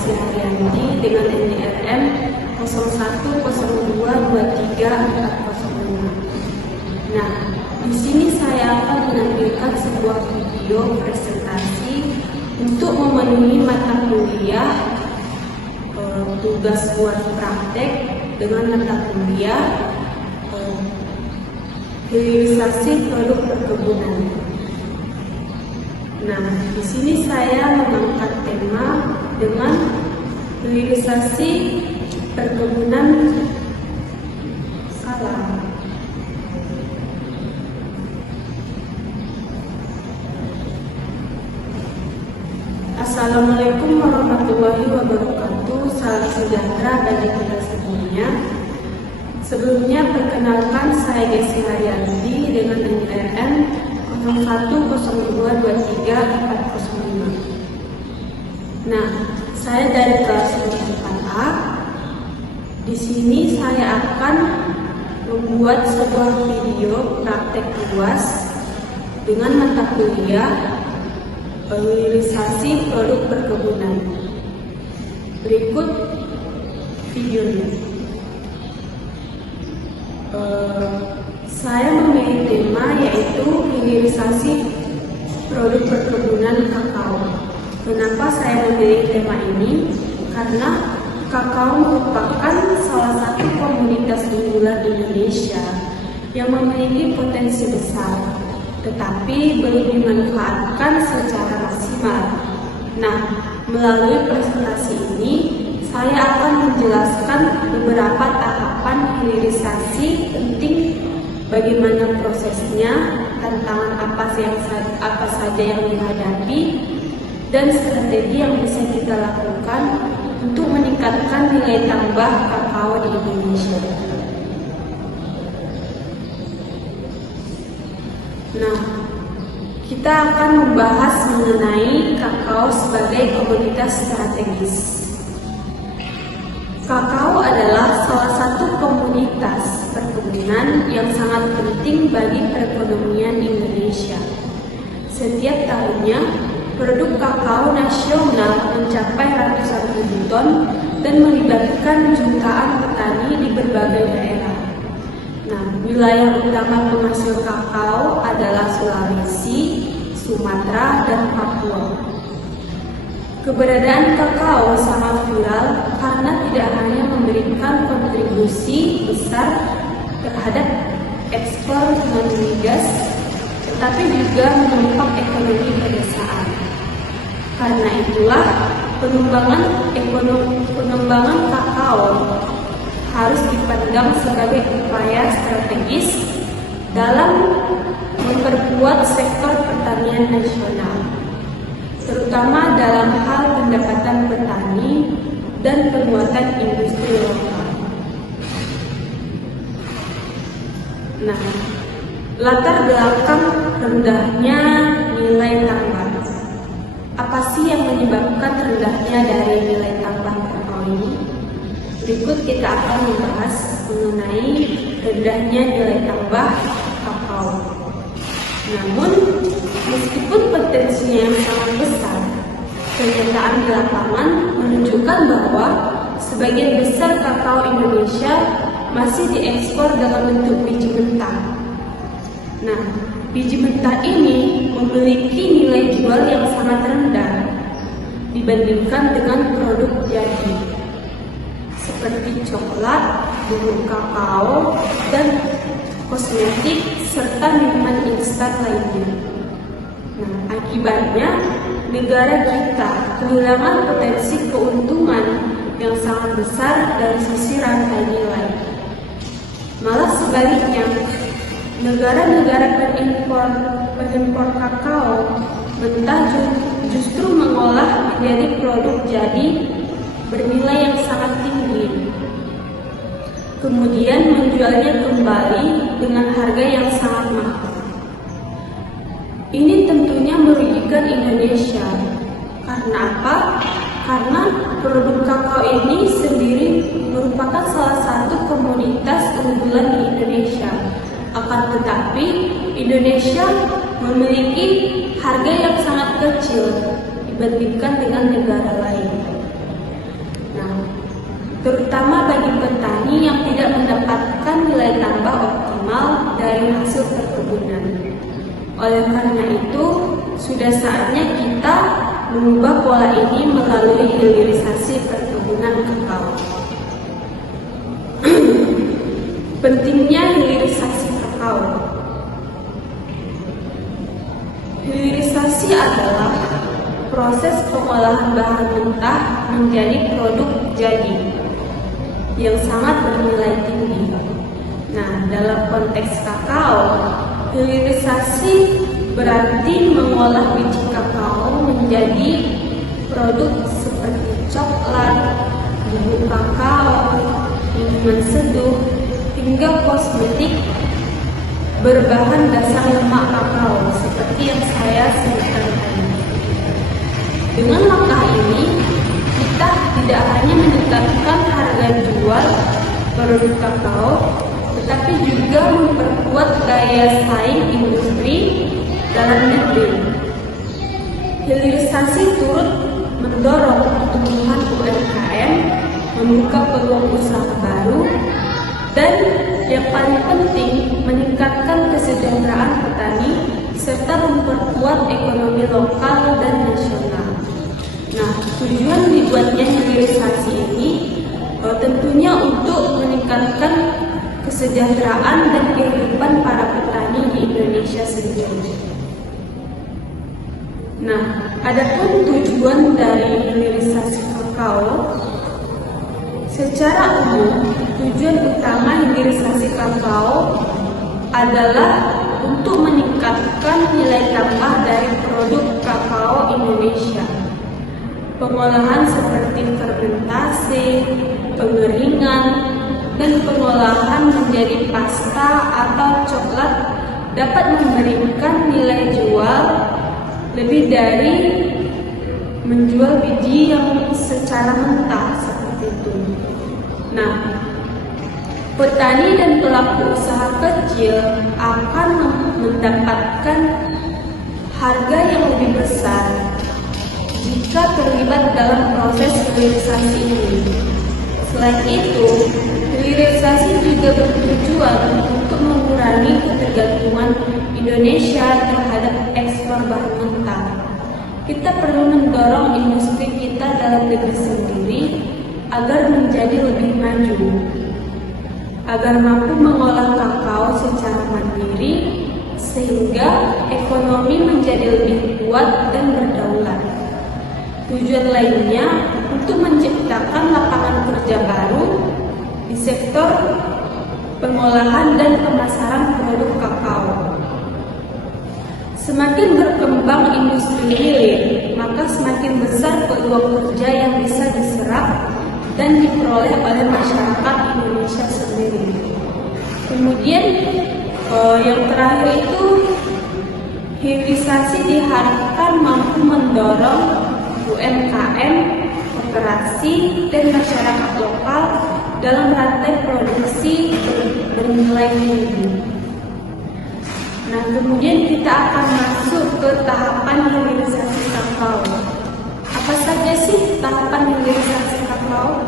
Desi Haryandi dengan NIRM 01022345. Nah, di sini saya akan menampilkan sebuah video presentasi untuk memenuhi mata kuliah tugas buat praktek dengan mata kuliah hilirisasi produk perkebunan. Nah, di sini saya mengangkat tema dengan hilirisasi perkebunan salam. Assalamualaikum warahmatullahi wabarakatuh. Salam sejahtera bagi kita semuanya. Sebelumnya perkenalkan, saya Desi Haryandi dengan NIRM 01022345. Nah, saya dari kelas 4A. Di sini saya akan membuat sebuah video praktek luas dengan mata kuliah hilirisasi produk perkebunan. Berikut videonya. Saya memilih tema yaitu hilirisasi produk perkebunan kakao. Kenapa saya memilih tema ini? Karena kakao merupakan salah satu komoditas unggulan Indonesia yang memiliki potensi besar, tetapi belum dimanfaatkan secara maksimal. Nah, melalui presentasi ini, saya akan menjelaskan beberapa tahapan hilirisasi penting, bagaimana prosesnya, tantangan apa saja yang dihadapi, dan strategi yang bisa kita lakukan untuk meningkatkan nilai tambah kakao di Indonesia. Nah, kita akan membahas mengenai kakao sebagai komoditas strategis. Kakao adalah salah satu komoditas perkebunan yang sangat penting bagi perekonomian Indonesia. Setiap tahunnya, produk kakao nasional mencapai ratusan ribu ton dan melibatkan jutaan petani di berbagai daerah. Nah, wilayah utama penghasil kakao adalah Sulawesi, Sumatera, dan Papua. Keberadaan kakao sangat viral karena tidak hanya memberikan kontribusi besar terhadap ekspor non-migas, tetapi juga menopang ekonomi pedesaan. Karena itulah pengembangan kakao harus dipandang sebagai upaya strategis dalam memperkuat sektor pertanian nasional, terutama dalam hal pendapatan petani dan penguatan industri lokal. Nah, latar belakang rendahnya nilai tambah. Apa sih yang menyebabkan rendahnya dari nilai tambah kakao ini? Berikut kita akan membahas mengenai rendahnya nilai tambah kakao. Namun, meskipun potensinya yang sangat besar, kenyataan di lapangan menunjukkan bahwa sebagian besar kakao Indonesia masih diekspor dalam bentuk biji mentah. Nah, biji mentah ini memiliki nilai jual yang sangat rendah dibandingkan dengan produk jadi, seperti coklat, bubuk kakao, dan kosmetik, serta minuman instan lainnya. Nah, akibatnya negara kita kehilangan potensi keuntungan yang sangat besar dari sisi rantai nilai. Malah sebaliknya, negara-negara pengimpor kakao mentah justru mengolah menjadi produk jadi bernilai yang sangat tinggi, kemudian menjualnya kembali dengan harga yang sangat mahal. Ini tentunya merugikan Indonesia. Karena apa? Karena produk kakao ini sendiri merupakan salah satu komoditas unggulan di Indonesia. Akan tetapi, Indonesia memiliki harga yang sangat kecil dibandingkan dengan negara lain. petani yang tidak mendapatkan nilai tambah optimal dari hasil perkebunan. Oleh karena itu, sudah saatnya kita mengubah pola ini melalui hilirisasi perkebunan kakao. Pentingnya hilirisasi kakao. Hilirisasi adalah proses pengolahan bahan mentah menjadi produk jadi yang sangat bernilai tinggi. Nah, dalam konteks kakao, hilirisasi berarti mengolah biji kakao menjadi produk seperti coklat, bubuk kakao, minuman seduh, hingga kosmetik berbahan dasar lemak kakao seperti yang saya sebutkan tadi. Dengan langkah ini, kita tidak hanya meningkatkan harga jual produk kakao, tetapi juga memperkuat daya saing industri dalam negeri. Hilirisasi turut mendorong pertumbuhan UMKM, membuka peluang usaha baru, dan yang paling penting meningkatkan kesejahteraan petani serta memperkuat ekonomi lokal dan nasional. Nah, tujuan dibuatnya hilirisasi ini tentunya untuk meningkatkan kesejahteraan dan kehidupan para petani di Indonesia sendiri. Nah, adapun tujuan dari hilirisasi kakao, secara umum tujuan utama hilirisasi kakao adalah untuk meningkatkan nilai tambah dari produk kakao Indonesia. Pengolahan seperti fermentasi, pengeringan, dan pengolahan menjadi pasta atau coklat dapat memberikan nilai jual lebih dari menjual biji yang secara mentah seperti itu. Nah, petani dan pelaku usaha kecil akan mendapatkan harga yang lebih besar jika terlibat dalam proses hilirisasi ini. Selain itu, hilirisasi juga bertujuan untuk mengurangi ketergantungan Indonesia terhadap ekspor bahan mentah. Kita perlu mendorong industri kita dalam negeri sendiri agar menjadi lebih maju, agar mampu mengolah kakao secara mandiri sehingga ekonomi menjadi lebih kuat dan berdaulat. Tujuan lainnya untuk menciptakan lapangan kerja baru di sektor pengolahan dan pemasaran produk kakao. Semakin berkembang industri hilir, maka semakin besar peluang kerja yang bisa diserap dan diperoleh oleh masyarakat Indonesia sendiri. Kemudian yang terakhir itu, hilirisasi diharapkan mampu mendorong UMKM, koperasi, dan masyarakat lokal dalam rantai produksi bernilai tinggi. Nah, kemudian kita akan masuk ke tahapan hilirisasi kakao. Apa saja sih tahapan hilirisasi kakao?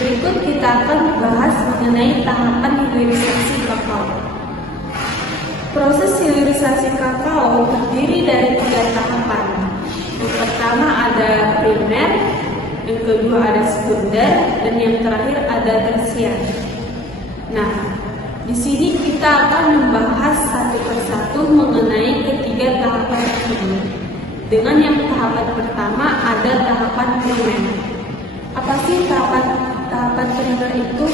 Berikut kita akan bahas mengenai tahapan hilirisasi kakao. Proses hilirisasi kakao terdiri dari 3 tahapan. Yang pertama ada primer, yang kedua ada sekunder, dan yang terakhir ada tersier. Nah, di sini kita akan membahas satu persatu mengenai ketiga tahapan ini. Dengan yang tahapan pertama ada tahapan primer. Apa sih tahapan primer itu?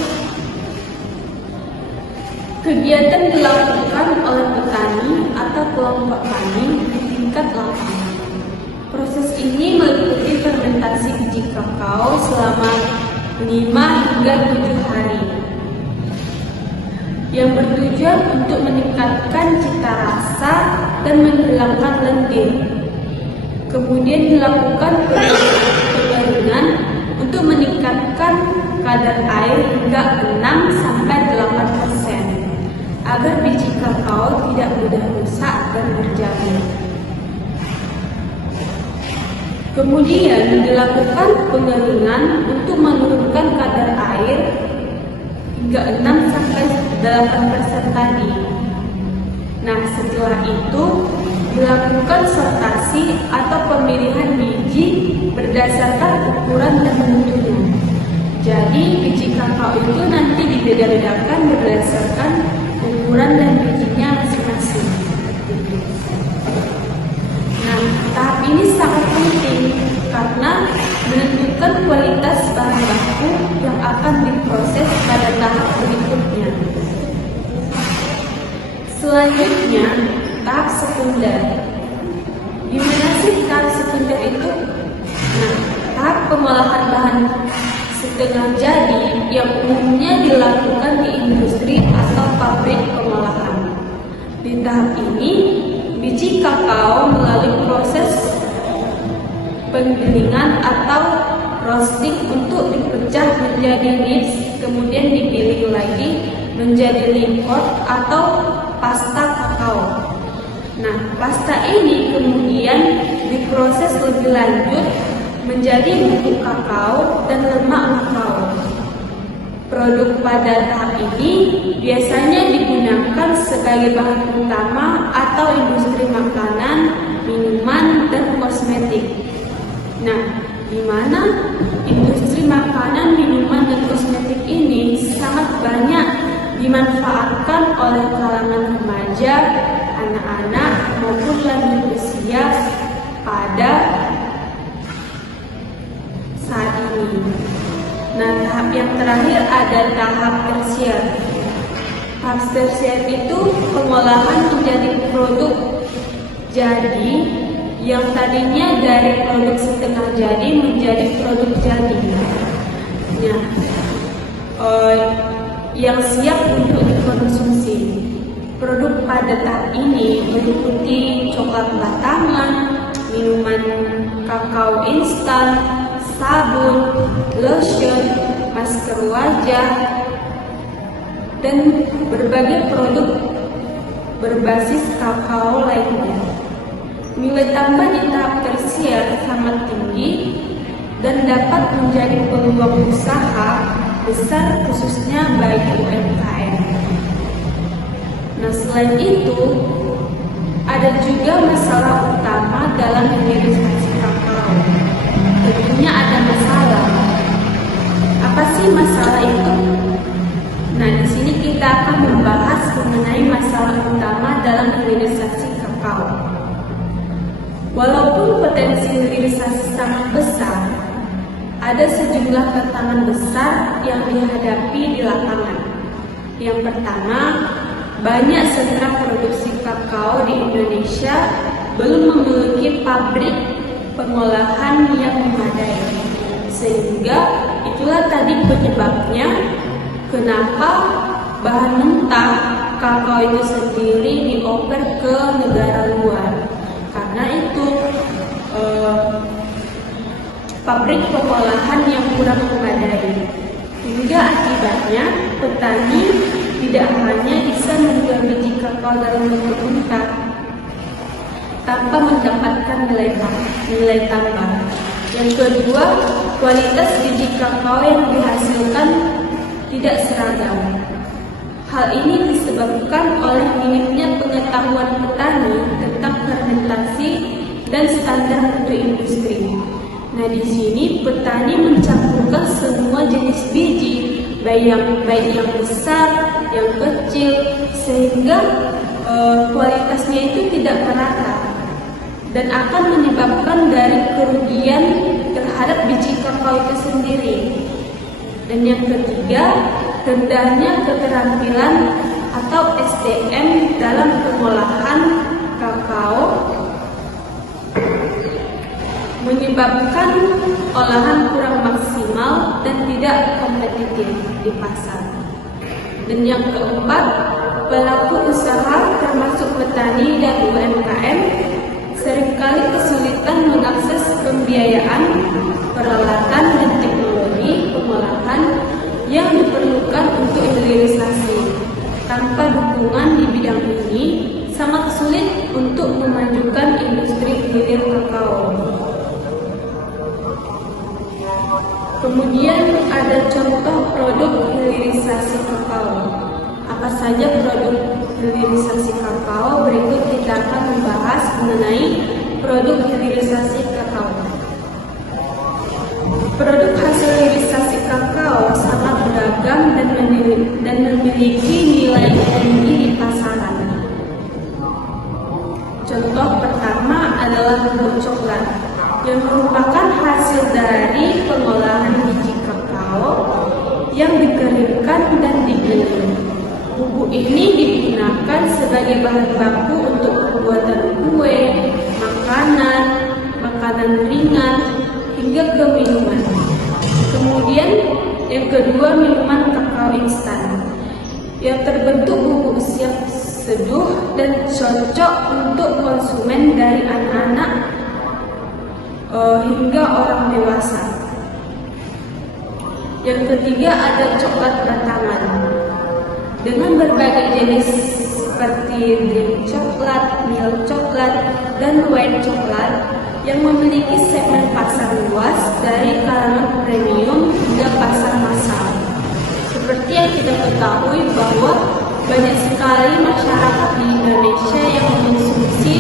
Kegiatan dilakukan oleh petani atau kelompok tani di tingkat lapangan. Proses ini meliputi fermentasi biji kakao selama 5 hingga 7 hari yang bertujuan untuk meningkatkan cita rasa dan menghilangkan lendir. Kemudian dilakukan pengeringan untuk meningkatkan kadar air hingga 6-8% agar biji kakao tidak mudah rusak dan berjamur. Kemudian dilakukan pengeringan untuk menurunkan kadar air hingga 6-8% tadi. Nah, setelah itu dilakukan sortasi atau pemilihan biji berdasarkan ukuran dan mutunya. Jadi biji kakao itu nanti dibeda-bedakan berdasarkan ukuran dan bijinya masing-masing. Nah, tahap ini sangat penting karena menentukan kualitas bahan baku yang akan diproses pada tahap berikutnya. Selanjutnya, tahap sekunder. Gimana sih tahap sekunder itu? Nah, tahap pengolahan bahan setengah jadi yang umumnya dilakukan di industri atau pabrik pengolahan. Di tahap ini, biji kakao melalui proses penggilingan atau roasting untuk dipecah menjadi nibs, kemudian digiling lagi menjadi liquor atau pasta kakao. Nah, pasta ini kemudian diproses lebih lanjut menjadi bubuk kakao dan lemak kakao. Produk pada tahap ini biasanya digunakan sebagai bahan utama atau industri makanan, minuman, dan kosmetik. Nah, di mana industri makanan, minuman, dan kosmetik ini sangat banyak dimanfaatkan oleh kalangan remaja, anak-anak, maupun lanjut usia pada saat ini. Nah, tahap yang terakhir ada tahap tersier. Tahap tersier itu pengolahan menjadi produk jadi yang tadinya dari produk setengah jadi menjadi produk jadi. Nah, yang siap untuk dikonsumsi. Produk pada tahap ini meliputi coklat batangan, minuman kakao instan, sabun, lotion, masker wajah, dan berbagai produk berbasis kakao lainnya. Nilai tambah di tahap tersier sangat tinggi dan dapat menjadi peluang usaha besar khususnya bagi UMKM. Nah, selain itu ada juga masalah utama dalam hilirisasi kakao. Tentunya ada masalah. Apa sih masalah itu? Nah, di sini kita akan membahas mengenai masalah utama dalam hilirisasi kakao. Walaupun potensi hilirisasi sangat besar, ada sejumlah tantangan besar yang dihadapi di lapangan. Yang pertama, banyak sentra produksi kakao di Indonesia belum memiliki pabrik pengolahan yang memadai. Sehingga itulah tadi penyebabnya kenapa bahan mentah kakao itu sendiri dioper ke negara luar. Karena itu pabrik pengolahan yang kurang memadai, hingga akibatnya petani tidak hanya bisa menjual biji kakao dalam bentuk mentah tanpa mendapatkan nilai tambah. Yang kedua, kualitas biji kakao yang dihasilkan tidak seragam. Hal ini disebabkan oleh minimnya pengetahuan petani tentang fermentasi dan standar mutu industri. Nah, di sini petani mencampurkan semua jenis biji, baik yang besar, yang kecil, sehingga kualitasnya itu tidak merata dan akan menyebabkan dari kerugian terhadap biji kakao itu sendiri. Dan yang ketiga, rendahnya keterampilan atau SDM dalam pengolahan kakao menyebabkan olahan kurang maksimal dan tidak kompetitif di pasar. Dan yang keempat, pelaku usaha termasuk petani dan UMKM seringkali kesulitan mengakses pembiayaan, peralatan, dan teknologi pengolahan yang diperlukan untuk hilirisasi. Tanpa dukungan di bidang ini, sangat sulit untuk memajukan industri hilir kakao. Kemudian ada contoh produk hilirisasi kakao. Apa saja produk hilirisasi kakao? Berikut kita akan membahas mengenai produk hilirisasi kakao. Produk hasil hilirisasi kakao sangat beragam dan memiliki nilai tinggi di pasaran. Contoh pertama adalah bubuk coklat, yang merupakan hasil dari pengolahan biji kakao yang dikeringkan dan digiling. Bubuk ini digunakan sebagai bahan baku untuk pembuatan kue, makanan ringan, hingga ke minuman. Kemudian yang kedua, minuman kakao instan yang terbentuk bubuk siap seduh dan cocok untuk konsumen dari anak-anak hingga orang dewasa. Yang ketiga ada coklat batangan dengan berbagai jenis seperti dark coklat, milk coklat, dan white coklat yang memiliki segmen pasar luas dari kalangan premium hingga pasar massal. Seperti yang kita ketahui bahwa banyak sekali masyarakat di Indonesia yang mengkonsumsi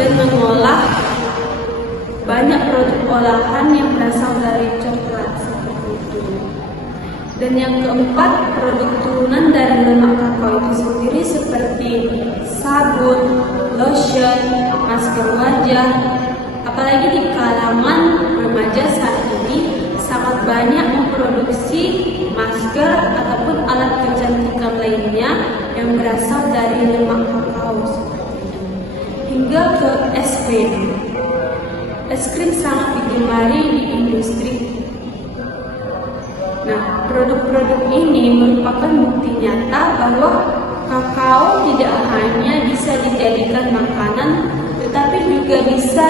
dan mengolah banyak produk olahan yang berasal dari coklat seperti itu. Dan yang keempat, produk turunan dari lemak kakao itu sendiri seperti sabun, lotion, masker wajah. Apalagi di kalangan remaja saat ini sangat banyak memproduksi masker ataupun alat kecantikan lainnya yang berasal dari lemak kakao seperti itu. Hingga ke es krim. Es krim sangat digemari di industri. Nah, produk-produk ini merupakan bukti nyata bahwa kakao tidak hanya bisa dijadikan makanan, tetapi juga bisa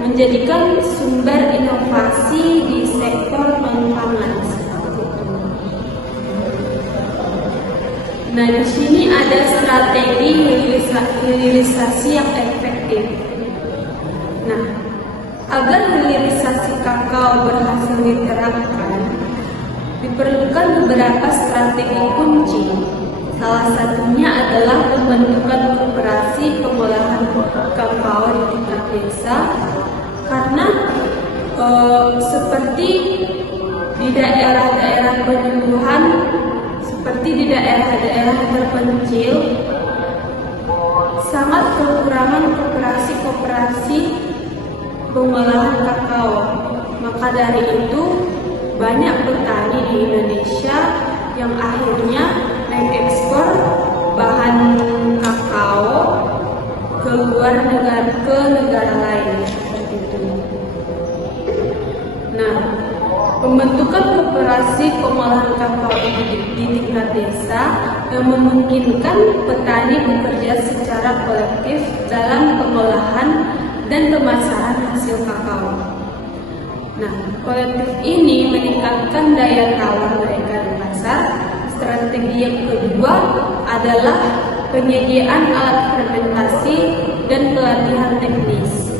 menjadikan sumber inovasi di sektor pangan seperti itu. Nah, di sini ada strategi hilirisasi yang efektif. Nah, agar hilirisasi kakao berhasil diterapkan, diperlukan beberapa strategi kunci. Salah satunya adalah pembentukan koperasi pengolahan kakao di tingkat desa, karena seperti di daerah-daerah penyuluhan, seperti di daerah-daerah terpencil, sangat kekurangan koperasi pengolahan kakao. Maka dari itu banyak petani di Indonesia yang akhirnya mengekspor bahan kakao ke negara lain seperti itu. Nah, pembentukan koperasi pengolahan kakao di tingkat desa yang memungkinkan petani bekerja secara kolektif dalam pengolahan dan pemasaran hasil kakao. Nah, kolektif ini meningkatkan daya tawar mereka di pasar. Strategi yang kedua adalah penyediaan alat fermentasi dan pelatihan teknis.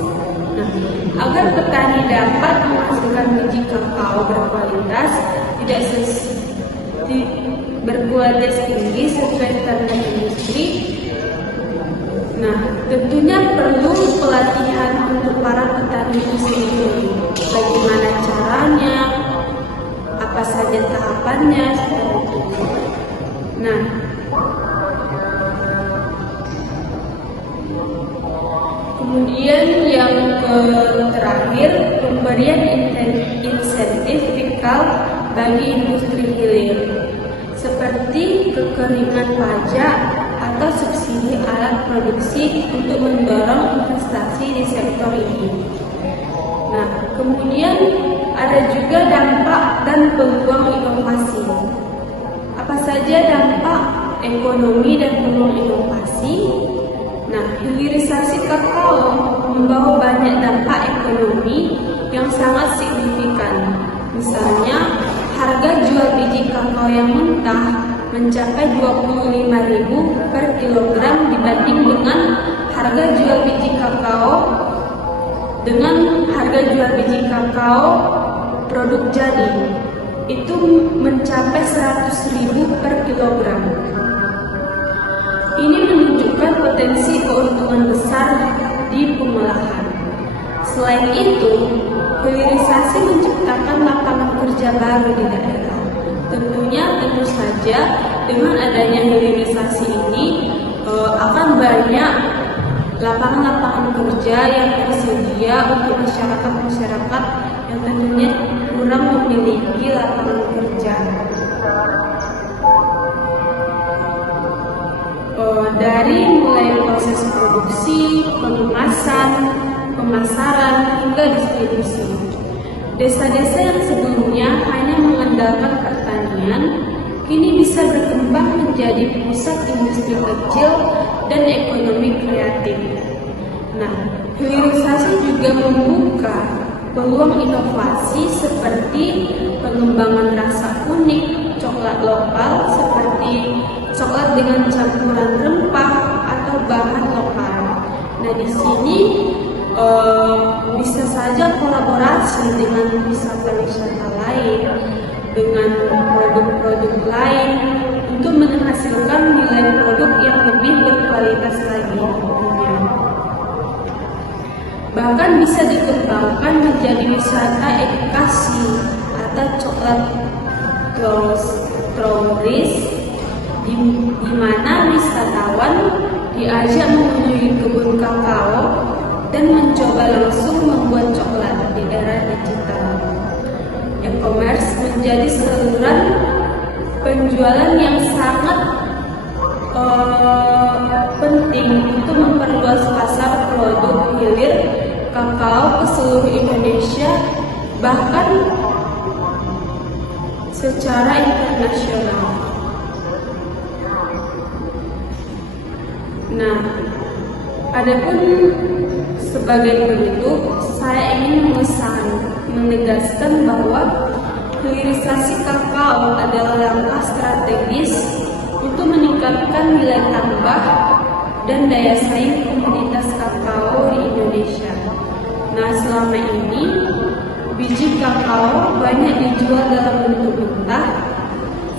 Nah, agar petani dapat menghasilkan biji kakao berkualitas berkualitas tinggi sesuai standar industri. Nah, tentunya perlu pelatihan untuk para petani itu sendiri. Bagaimana caranya, apa saja tahapannya, seperti itu. Nah, kemudian yang terakhir, pemberian insentif fiskal bagi industri hilir, seperti kekeringan pajak atau subsidi alat produksi untuk mendorong investasi di sektor ini. Nah, kemudian ada juga dampak dan peluang inovasi. Apa saja dampak ekonomi dan peluang inovasi? Nah, hilirisasi kakao membawa banyak dampak ekonomi yang sangat signifikan. Misalnya, harga jual biji kakao yang mentah mencapai 25.000 per kilogram dibanding dengan harga jual biji kakao produk jadi. Itu mencapai 100.000 per kilogram. Ini menunjukkan potensi keuntungan besar di pengolahan. Selain itu, hilirisasi menciptakan lapangan kerja baru di daerah. Tentu saja dengan adanya hilirisasi ini akan banyak lapangan-lapangan kerja yang tersedia untuk masyarakat-masyarakat yang tentunya kurang memiliki lapangan kerja. Dari mulai proses produksi, pengemasan, pemasaran, hingga distribusi. Desa-desa yang sebelumnya hanya mengandalkan pertanian, kini bisa berkembang menjadi pusat industri kecil dan ekonomi kreatif. Nah, hilirisasi juga membuka peluang inovasi seperti pengembangan rasa unik, coklat lokal seperti coklat dengan campuran rempah atau bahan lokal. Nah, di sini bisa saja kolaborasi dengan wisata-wisata lain, dengan produk-produk lain untuk menghasilkan nilai produk yang lebih berkualitas lagi. Bahkan bisa dikembangkan menjadi wisata edukasi atau coklat touris, di mana wisatawan diajak mengunjungi kebun kakao dan mencoba langsung membuat coklat di era digital. E-commerce menjadi saluran penjualan yang sangat penting untuk memperluas pasar produk hilir kakao ke seluruh Indonesia, bahkan secara internasional. Nah, adapun sebagai penutup, saya ingin menegaskan bahwa hilirisasi kakao adalah langkah strategis untuk meningkatkan nilai tambah dan daya saing komoditas kakao di Indonesia. Nah, selama ini biji kakao banyak dijual dalam bentuk mentah,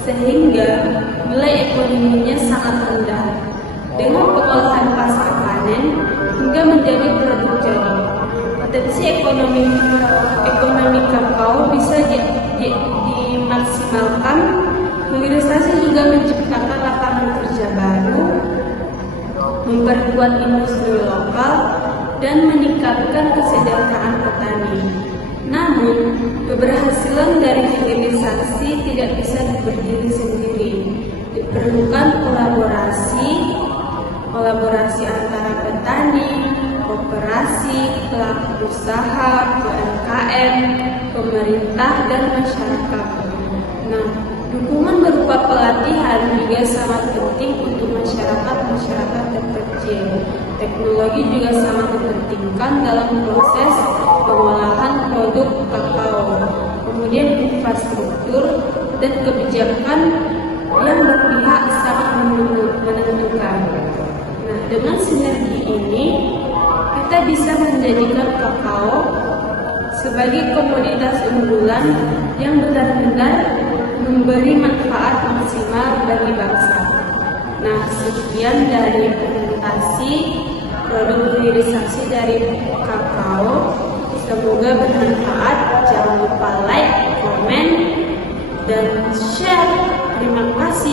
sehingga nilai ekonominya sangat rendah. Dengan pengolahan pasca panen hingga menjadi produk jadi, potensi ekonomi kakao bisa dimaksimalkan. Hilirisasi juga menciptakan lapangan kerja baru, memperkuat industri lokal, dan meningkatkan kesejahteraan petani. Namun, keberhasilan dari hilirisasi tidak bisa berdiri sendiri. Diperlukan kolaborasi antara petani, koperasi, pelaku usaha, UMKM, pemerintah, dan masyarakat. Nah, dukungan berupa pelatihan juga sangat penting untuk masyarakat terkecil. Teknologi juga sangat dipentingkan dalam proses pengolahan produk kakao. Kemudian infrastruktur dan kebijakan yang berpihak sangat menentukan. Nah, dengan sinergi ini kita bisa menjadikan kakao sebagai komoditas unggulan yang benar-benar memberi manfaat maksimal bagi bangsa. Nah, sekian dari presentasi produk hilirisasi dari kakao. Semoga bermanfaat. Jangan lupa like, komen, dan share. Terima kasih.